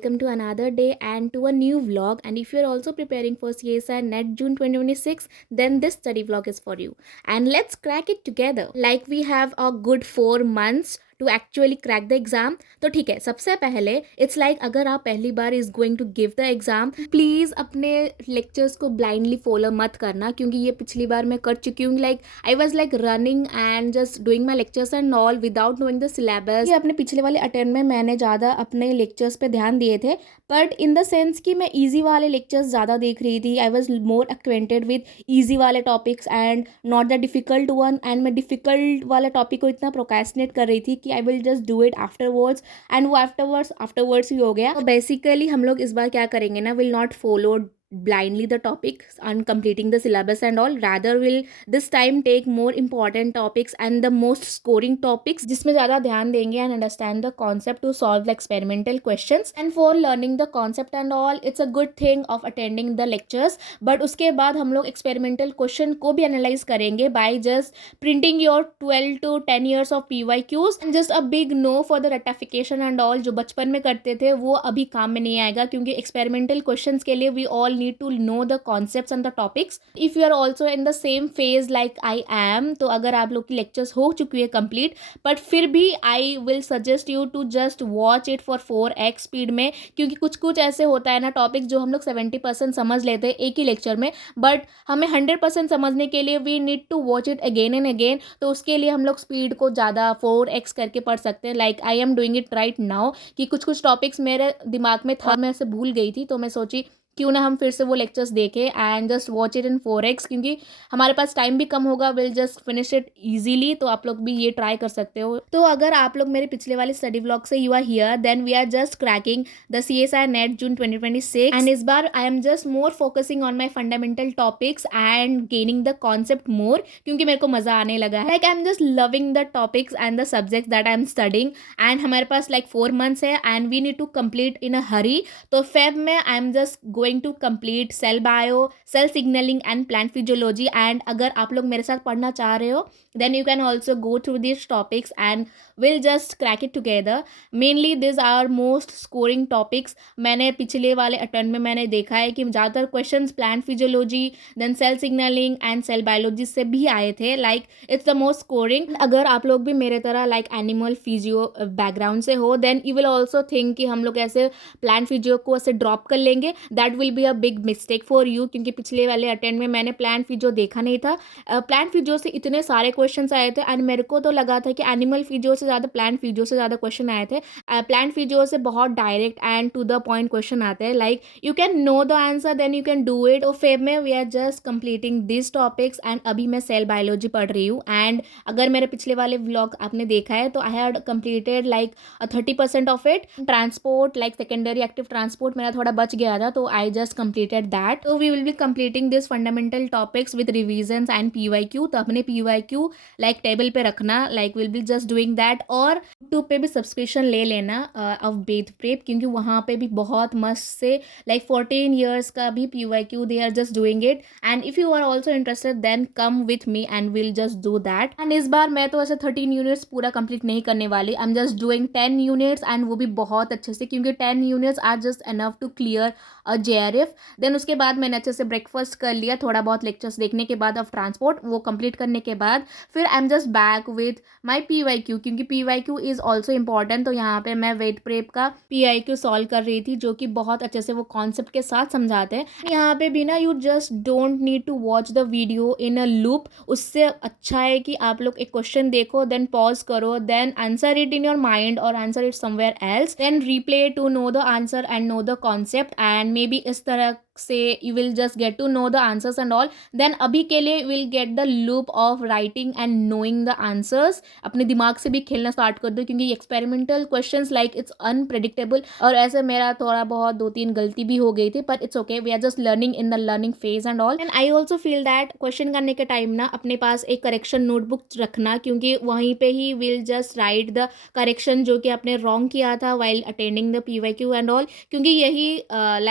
welcome to another day and to a new vlog. And if you're also preparing for CSI NET June 2026, then this study vlog is for you. And let's crack it together. Like we have a good 4 months to actually crack the exam. तो ठीक है, सबसे पहले it's like अगर आप पहली बार is going to give the exam, please अपने लेक्चर्स को ब्लाइंडली फॉलो मत करना, क्योंकि ये पिछली बार मैं कर चुकी हूँ. Like I was like running and just doing my lectures and all without knowing the syllabus. ये अपने पिछले वाले अटेम्प्ट में मैंने ज़्यादा अपने लेक्चर्स पे ध्यान दिए थे, बट इन द सेंस कि मैं ईजी वाले लेक्चर्स ज़्यादा देख रही थी. I was more acquainted with easy वाले topics and not the difficult one. And मैं डिफिकल्ट वाले टॉपिक को इतना प्रोक्रेस्टिनेट कर रही थी कि I will just do it afterwards, and वो आफ्टरवर्ड्स ही हो गया. तो बेसिकली हम लोग इस बार क्या करेंगे ना, will not follow blindly the topics on completing the syllabus and all, rather will this time take more important topics and the most scoring topics जिसमें ज़्यादा ध्यान देंगे and understand the concept to solve the experimental questions. And for learning the concept and all, it's a good thing of attending the lectures, but उसके बाद हम लोग experimental question को भी analyze करेंगे by just printing your 12 to 10 years of PYQs. and just a big no for the rectification and all जो बचपन में करते थे वो अभी काम में नहीं आएगा, क्योंकि experimental questions के लिए we all need to know the concepts and the topics. If you are also in the same phase like I am, तो अगर आप लोग की lectures हो चुकी है complete, but फिर भी I will suggest you to just watch it for 4x speed में, क्योंकि कुछ कुछ ऐसे होता है ना टॉपिक जो हम लोग 70% समझ लेते हैं एक ही लेक्चर में, बट हमें 100% समझने के लिए we need to watch it again and again. तो उसके लिए हम लोग स्पीड को ज़्यादा 4x करके पढ़ सकते हैं. Like I am doing it right now कि कुछ कुछ टॉपिक्स मेरे दिमाग में था, मैं ऐसे भूल गई थी, तो मैं सोची क्यों ना हम फिर से वो लेक्चर्स देखें and just watch it in 4x, क्योंकि हमारे पास टाइम भी कम होगा. Will just finish it easily. तो आप लोग भी ये ट्राई कर सकते हो. तो अगर आप लोग मेरे पिछले वाले स्टडी व्लॉग से you are here, then we are just cracking the CSI NET June 2026. And इस बार I am just more focusing on my fundamental topics and gaining the concept more, क्योंकि मेरे को मजा आने लगा है. Like I am just loving the topics and the subjects that I am studying. And हमारे पास लाइक 4 months है and we need to complete in a hurry. तो फेब में I am just going to complete cell bio, cell signalling and plant physiology. And अगर आप लोग मेरे साथ पढ़ना चाह रहे हो, then you can also go through these topics and we'll just crack it together. Mainly these are most scoring topics. मैंने पिछले वाले अटेम्प्ट में मैंने देखा है कि ज़्यादातर questions plant physiology, then cell signalling and cell biology से भी आए थे. Like it's the most scoring. अगर आप लोग भी मेरे तरह लाइक एनिमल फिजियो बैकग्राउंड से हो, then you will also think कि हम लोग ऐसे प्लांट फिजियो को ऐसे ड्रॉप कर लेंगे. That will be a big mistake for you, क्योंकि पिछले वाले अटेम्प्ट में मैंने प्लांट फिजियो देखा नहीं था. प्लांट फिजियो से इतने सारे क्वेश्चंस आए थे एंड मेरे को तो लगा था कि एनिमल फिजियो से ज़्यादा प्लांट फिजियो से ज़्यादा क्वेश्चन आए थे. प्लांट फिजियो से बहुत direct and to the point question आते हैं. Like you can know the answer then you can do it. तो फेब में we are just completing this topics and अभी मैं सेल बायोलॉजी पढ़ रही हूँ. एंड अगर मेरे पिछले वाले व्लॉग आपने देखा है तो I had completed like 30% of it. Transport like secondary active transport मेरा थोड़ा बच गया था, तो आई जस्ट कंप्लीटेड दैट. तो we will be completing this fundamental topics with revisions and PYQ. तो अपने PYQ लाइक टेबल पे रखना. Like will be just doing that. और यूट्यूब पे भी सब्सक्रिप्शन ले लेना ऑफ वेद प्रेप, क्योंकि वहाँ पे भी बहुत मस्त से लाइक 14 years का भी PYQ they are just doing it. And if you are also interested then come with me and will just do that. And इस बार मैं तो ऐसे 13 यूनिट्स पूरा कंप्लीट नहीं करने वाली. I am just doing 10 units and वो भी बहुत अच्छे से, क्योंकि 10 units are just enough to clear a JRF. Then उसके बाद मैंने अच्छे से ब्रेकफास्ट कर लिया, थोड़ा बहुत लेक्चर्स देखने के बाद ऑफ ट्रांसपोर्ट वो कंप्लीट करने के बाद फिर आई am just back with my PYQ, क्योंकि PYQ इज़ ऑल्सो इम्पॉर्टेंट. तो यहाँ पे मैं वेट प्रेप का PYQ सॉल्व कर रही थी, जो कि बहुत अच्छे से वो कॉन्सेप्ट के साथ समझाते हैं. यहाँ पे भी ना you just don't need to watch the video in a loop. उससे अच्छा है कि आप लोग एक क्वेश्चन देखो, देन पॉज करो, then answer it in your mind और answer it somewhere else, then replay to know the answer and know the concept. And maybe इस तरह से you will just get to know the answers and all. then अभी के लिए will get the loop of writing and knowing the answers. अपने दिमाग से भी खेलना स्टार्ट कर दो, क्योंकि experimental questions like it's unpredictable. और ऐसे मेरा थोड़ा बहुत 2-3 गलती भी हो गई थी, but it's okay, we are just learning in the learning phase and all. and I also feel that question करने के टाइम ना अपने पास एक correction notebook रखना, क्योंकि वहीं पे ही will just write the correction जो कि आपने wrong किया था while attending the PYQ and all. क्योंकि यही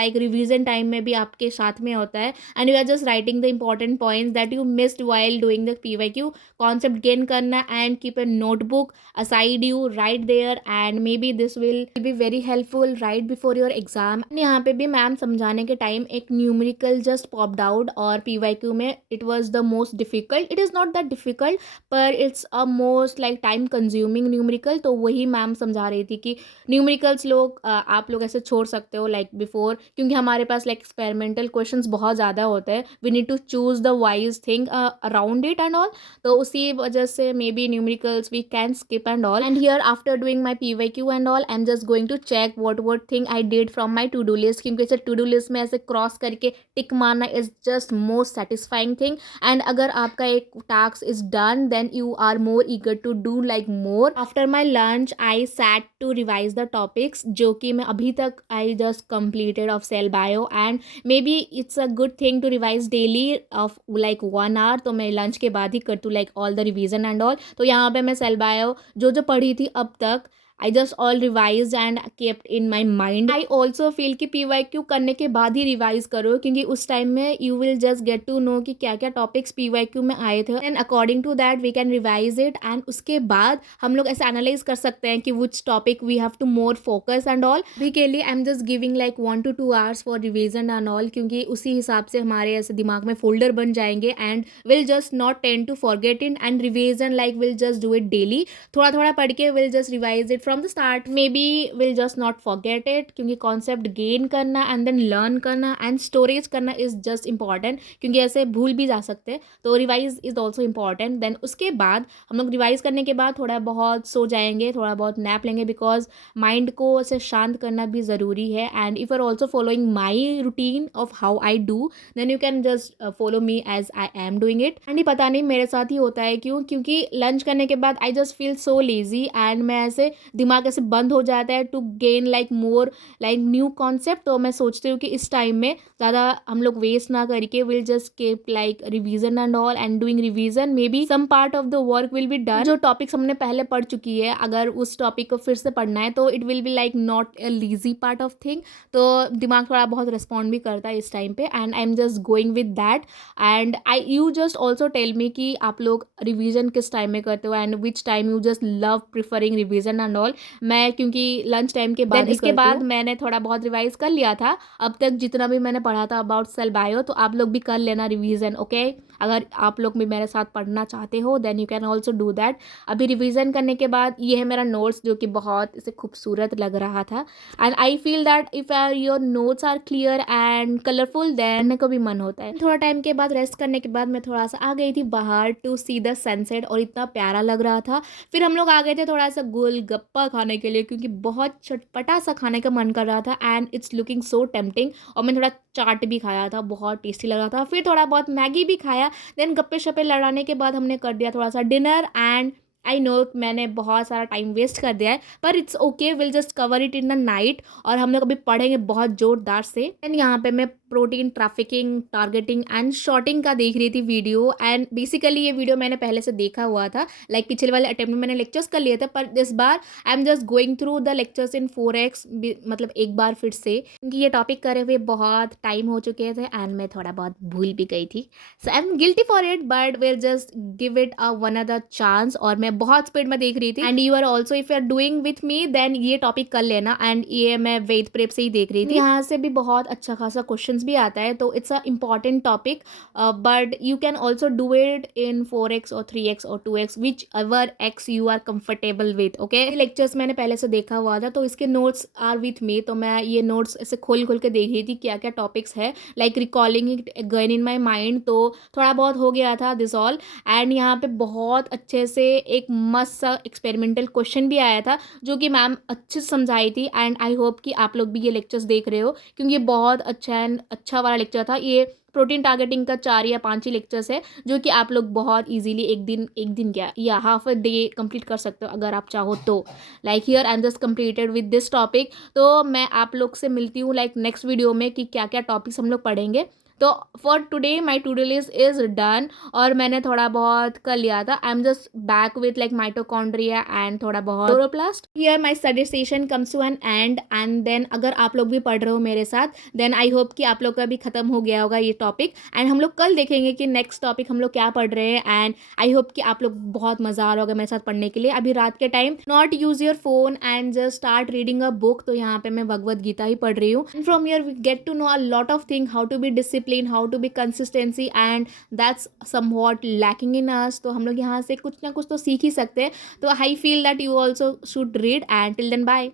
like revision time में भी आपके साथ में होता है and you are just writing the important points that you missed while doing the PYQ. Concept gain करना and keep a notebook aside you right there and maybe this will be very helpful right before your exam. यहाँ पे भी ma'am समझाने के time एक numerical just popped out और PYQ में it was the most difficult. It is not that difficult पर it's a most like time consuming numerical. तो वही मैम समझा रही थी कि न्यूमेरिकल्स लोग आप लोग ऐसे छोड़ सकते हो लाइक बिफोर, क्योंकि हमारे पास लाइक एक्सपेरिमेंटल क्वेश्चंस बहुत ज़्यादा होते हैं. We need to choose the wise thing around it and all. तो उसी वजह से maybe numericals we can skip and all. And here after doing my PYQ and all, I'm just going to check what thing I did from my to do list, क्योंकि ऐसे to do list में ऐसे cross करके tick मारना is just most satisfying thing. And अगर आपका एक task is done then you are more eager to do like more. After my lunch I sat to revise the topics जो कि मैं अभी तक I just completed of cell bio. And maybe it's a good thing to revise daily of like 1 hour. तो मैं lunch के बाद ही करती हूँ like all the revision and all. तो यहाँ पे मैं सेल बायो जो जो पढ़ी थी अब तक I just all revise and kept in my mind. I also feel कि PYQ करने के बाद ही रिवाइज करो, क्योंकि उस टाइम में you will just get to know कि क्या क्या टॉपिक्स PYQ में आए थे and according to that we can revise it. And उसके बाद हम लोग ऐसे एनालाइज कर सकते हैं कि which topic we have to more focus and all. अभी के लिए I am just giving like 1 to 2 hours for revision and all, क्योंकि उसी हिसाब से हमारे ऐसे दिमाग में फोल्डर बन जाएंगे and will just not tend to forget it. And revision like will just do it daily, थोड़ा थोड़ा पढ़ के will just revise it from the start. Maybe will just not forget it, क्योंकि concept gain करना and then learn करना and storage करना is just important, क्योंकि ऐसे भूल भी जा सकते हैं. तो revise is also important. Then उसके बाद हम लोग रिवाइज करने के बाद थोड़ा बहुत सो जाएंगे, थोड़ा बहुत नैप लेंगे, बिकॉज माइंड को ऐसे शांत करना भी ज़रूरी है. And if are also following my routine of how I do then you can just follow me as I am doing it. And ये पता नहीं मेरे साथ ही होता है क्यों, क्योंकि लंच करने के बाद I just feel so lazy and मैं ऐसे दिमाग ऐसे बंद हो जाता है to gain like more like new concept. तो मैं सोचती हूँ कि इस टाइम में ज़्यादा हम लोग वेस्ट ना करके will just keep like revision and all and doing revision. Maybe some part of the work will be done. जो टॉपिक्स हमने पहले पढ़ चुकी है अगर उस टॉपिक को फिर से पढ़ना है तो it will be like not a lazy part of thing. तो दिमाग थोड़ा बहुत रिस्पॉन्ड भी करता है इस टाइम पे and I am just going with that. And I you just also tell me कि आप लोग रिवीजन किस टाइम में करते हो and which time you just love preferring revision and all. मैं क्योंकि लंच टाइम के बाद इसके बाद मैंने थोड़ा बहुत रिवाइज कर लिया था अब तक जितना भी मैंने पढ़ा था अबाउट सेल बायो. तो आप लोग भी कर लेना रिवीजन, ओके? अगर आप लोग भी मेरे साथ पढ़ना चाहते हो then you can also do that. अभी रिवीजन करने के बाद ये है मेरा नोट्स जो कि बहुत इसे खूबसूरत लग रहा था. And I feel that if your notes are clear and colourful then को भी मन होता है. थोड़ा टाइम के बाद रेस्ट करने के बाद मैं थोड़ा सा आ गई थी बाहर टू सी द सनसेट और इतना प्यारा लग रहा था. फिर हम लोग आ गए थे थोड़ा सा गोलगप्पा खाने के लिए, क्योंकि बहुत चटपटा सा खाने का मन कर रहा था and it's looking so tempting. और मैंने थोड़ा चाट भी खाया था, बहुत टेस्टी लग रहा था. फिर थोड़ा बहुत मैगी भी खाया. देन गप्पे शप्पे लड़ाने के बाद हमने कर दिया थोड़ा सा डिनर. एंड आई नो मैंने बहुत सारा टाइम वेस्ट कर दिया है पर it's okay, will just cover it in the night. और हम लोग अभी पढ़ेंगे बहुत जोरदार से. एंड यहाँ पे मैं protein trafficking, targeting and sorting का देख रही थी वीडियो. एंड बेसिकली ये वीडियो मैंने पहले से देखा हुआ था, लाइक पिछले वाले अटेम्प्ट में मैंने लेक्चर्स कर लिए थे पर इस बार I am just going through the lectures in 4x, मतलब एक बार फिर से, क्योंकि ये टॉपिक करे हुए बहुत टाइम हो चुके थे एंड मैं थोड़ा बहुत भूल भी गई थी. So I am guilty for it but will just give it a one other chance. और मैं बहुत स्पीड में देख रही थी and you are also if you are doing with me then ये टॉपिक कर लेना. एंड ये मैं वेद प्रेप से ही देख रही थी, यहाँ से भी बहुत अच्छा खासा क्वेश्चन भी आता है. तो it's a important topic but you can also do it in 4x और 3x और 2x whichever x you are comfortable with. Okay, lectures मैंने पहले से देखा हुआ था तो इसके नोट्स आर विथ मी. तो मैं ये नोट्स ऐसे खोल खोल के देख रही थी क्या क्या टॉपिक्स है, like recalling it again in my mind. तो थोड़ा बहुत हो गया था दिस ऑल. एंड यहाँ पे बहुत अच्छे से एक मस्त सा एक्सपेरिमेंटल क्वेश्चन भी आया था जो कि मैम अच्छे से समझाई थी. एंड आई होप कि आप लोग भी ये लेक्चर्स देख रहे हो, क्योंकि ये बहुत अच्छा एंड अच्छा वाला लेक्चर था. ये प्रोटीन टारगेटिंग का 4 या 5 ही लेक्चर्स है जो कि आप लोग बहुत इजीली एक दिन क्या या हाफ अ डे कंप्लीट कर सकते हो अगर आप चाहो तो. Like here I am just completed with this topic. तो मैं आप लोग से मिलती हूँ लाइक नेक्स्ट वीडियो में कि क्या क्या टॉपिक्स हम लोग पढ़ेंगे. तो for today my to do list is done, और मैंने थोड़ा बहुत कर लिया था. I am just back with like mitochondria and थोड़ा बहुत chloroplast. Here my study session comes to an end then अगर आप लोग भी पढ़ रहे हो मेरे साथ, देन आई होप कि आप लोग का भी खत्म हो गया होगा ये टॉपिक, एंड हम लोग कल देखेंगे कि नेक्स्ट टॉपिक हम लोग क्या पढ़ रहे हैं. एंड आई होप कि आप लोग बहुत मजा आ रहा होगा मेरे साथ पढ़ने के लिए. अभी रात के time not use your phone and just start reading a book. तो यहाँ पे मैं भगवत गीता ही पढ़ रही हूँ. From here we get to know a lot of thing, how to be discipline, how to be consistency, and that's somewhat lacking in us. तो हम लोग यहाँ से कुछ ना कुछ तो सीख ही सकते हैं. तो I feel that you also should read, and till then bye.